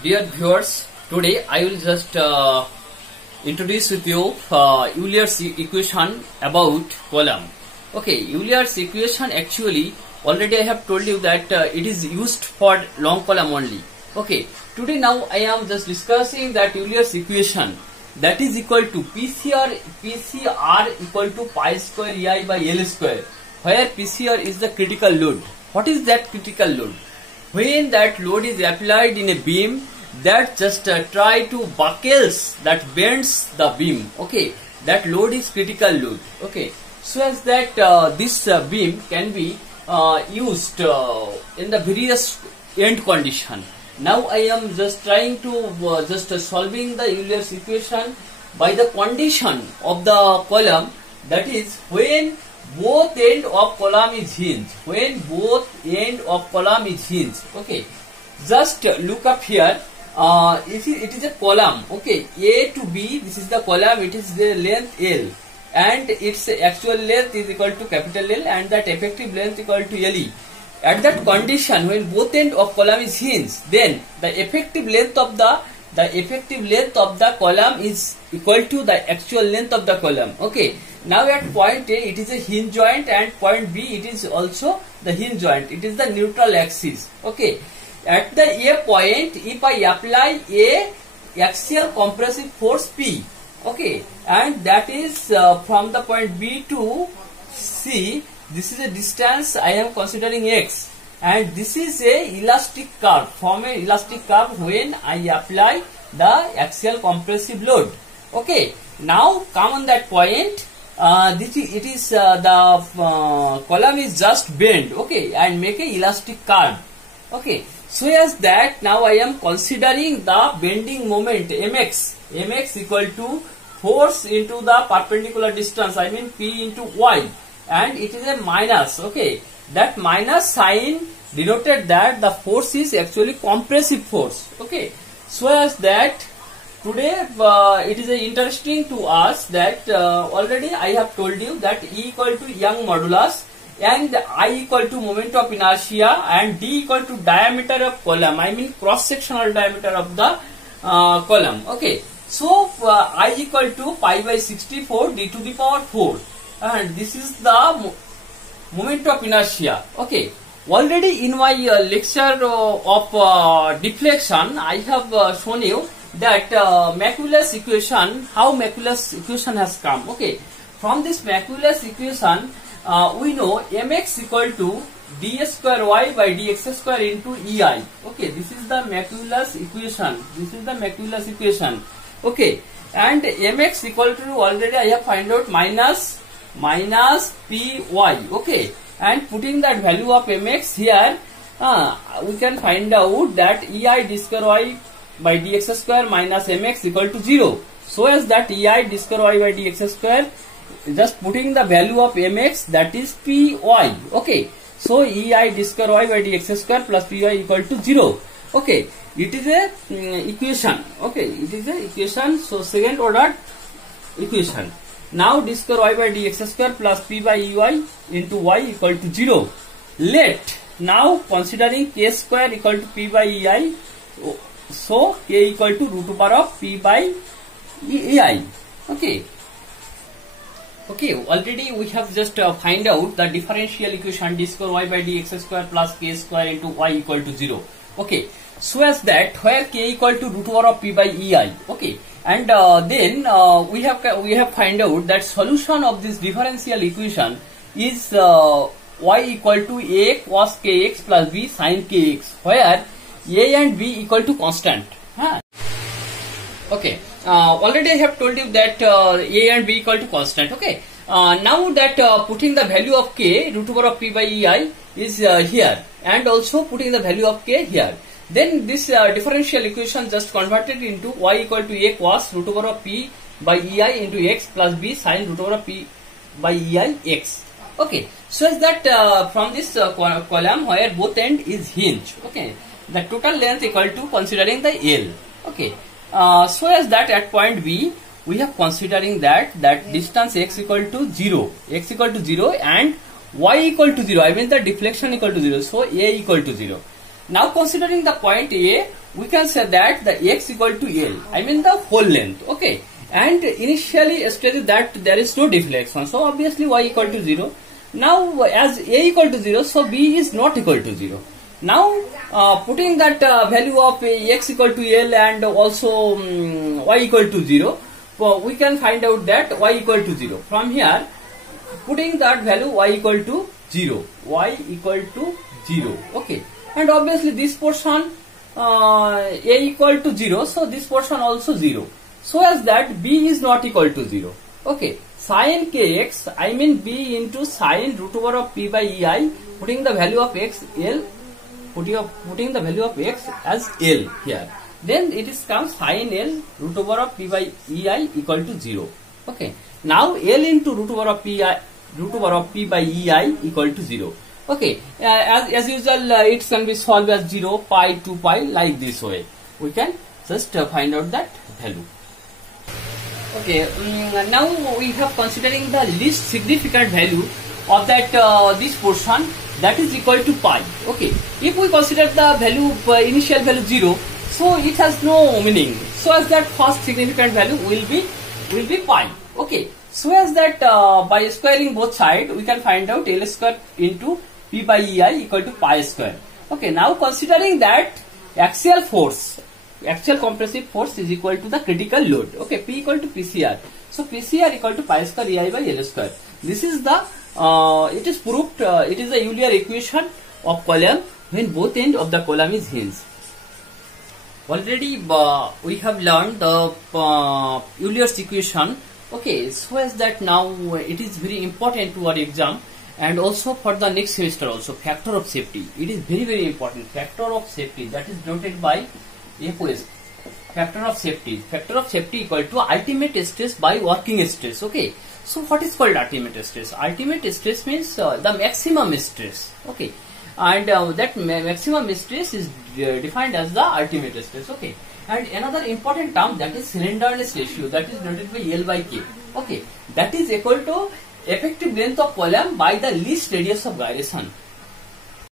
Dear viewers, today I will just introduce with you Euler's equation about column. Okay, Euler's equation actually already I have told you that it is used for long column only. Okay, today now I am just discussing that Euler's equation that is equal to PCR equal to pi square EI by L square, where PCR is the critical load. What is that critical load? When that load is applied in a beam that just try to buckles, that bends the beam, okay, that load is critical load. Okay, so as that this beam can be used in the various end condition. Now I am just trying to just solving the Euler's equation by the condition of the column, that is when both end of column is hinged. When both end of column is hinged. Okay, just look up here. It is a column. Okay, A to B. This is the column. It is the length L, and its actual length is equal to capital L, and that effective length equal to LE. At that condition, when both end of column is hinged, then the effective length of the column is equal to the actual length of the column. Okay. Now at point A it is a hinge joint, and point B it is also the hinge joint. It is the neutral axis. Okay. At the A point, if I apply a axial compressive force P, okay, and that is from the point B to C, this is a distance I am considering x, and this is a elastic curve, from a elastic curve when I apply the axial compressive load. Okay. Now come on that point. The column is just bent, okay, and make a elastic curve. Okay, so as that now I am considering the bending moment mx equal to force into the perpendicular distance, I mean p into y, and it is a minus. Okay, that minus sign denoted that the force is actually compressive force. Okay, so as that today it is interesting to us that already I have told you that E equal to Young modulus, and I equal to moment of inertia, and D equal to diameter of column, I mean cross sectional diameter of the column. Okay, so I equal to pi by 64 d to the power 4, and this is the moment of inertia. Okay, already in my lecture of deflection I have shown you that Macula's equation, how Macula's equation has come. Okay, from this Macula's equation we know mx equal to d square y by dx square into ei. Okay, this is the Macula's equation. Okay, and mx equal to, already I have find out minus py. Okay, and putting that value of mx here, we can find out that ei d square y by dx square minus mx equal to 0. So as that ei d square y by dx square, just putting the value of mx, that is py. Okay, so ei d square y by dx square plus py equal to 0. Okay, it is a equation. Okay, it is a equation. So second order equation. Now d square y by dx square plus p by ey into y equal to 0. Let now considering k square equal to p by ei. So k equal to root over of p by ei. Okay. Okay, already we have just find out the differential equation d square y by dx square plus k square into y equal to 0. Okay, so as that where k equal to root over of p by ei. Okay, and then we have find out that solution of this differential equation is y equal to a cos kx plus b sin kx, where a and b equal to constant. Okay, already I have told you that a and b equal to constant. Okay, now that putting the value of k root over of p by ei is here, and also putting the value of k here, then this differential equation just converted into y equal to a cos root over of p by ei into x plus b sin root over of p by ei x. Okay, so as that from this column where both end is hinge. Okay, the total length equal to considering the L. Okay, so as that at point B we have considering that distance x equal to 0, and y equal to 0, I mean the deflection equal to 0, so a equal to 0. Now considering the point A, we can say that the x equal to L, I mean the whole length, okay. And initially stated that there is no deflection, so obviously y equal to 0. Now as A equal to 0, so B is not equal to 0. Now putting that value of x equal to L and also y equal to 0, we can find out that y equal to 0. From here, putting that value y equal to 0, y equal to 0, okay. And obviously this portion A equal to 0, so this portion also 0. So as that B is not equal to 0, okay. Sin kx, I mean B into sin root over of p by ei, putting the value of x L, putting the value of x as L here. Then it is comes sin L root over of p by ei equal to 0. Okay. Now L into root over of p by ei equal to 0. Okay. As usual, it can be solved as 0, pi, 2 pi, like this way. We can just find out that value. Okay. Now we have considering the least significant value of that this portion, that is equal to pi. Okay. If we consider the value initial value 0, so it has no meaning. So as that first significant value will be pi. Okay. So as that by squaring both sides, we can find out L square into p by ei equal to pi square. Okay. Now considering that axial force, axial compressive force is equal to the critical load. Okay. P equal to PCR. So PCR equal to pi square ei by L square. This is the it is proved. It is the Euler equation of column when both ends of the column is hinged. Already we have learned the Euler's equation. Okay, so as that now it is very important to our exam and also for the next semester also. Factor of safety, it is very important. Factor of safety, that is denoted by FOS. Factor of safety equal to ultimate stress by working stress. Okay, so what is called ultimate stress? Ultimate stress means the maximum stress. Okay, and that maximum stress is defined as the ultimate stress. Okay, and another important term, that is slenderness ratio, that is denoted by L by K. Okay, that is equal to effective length of column by the least radius of gyration.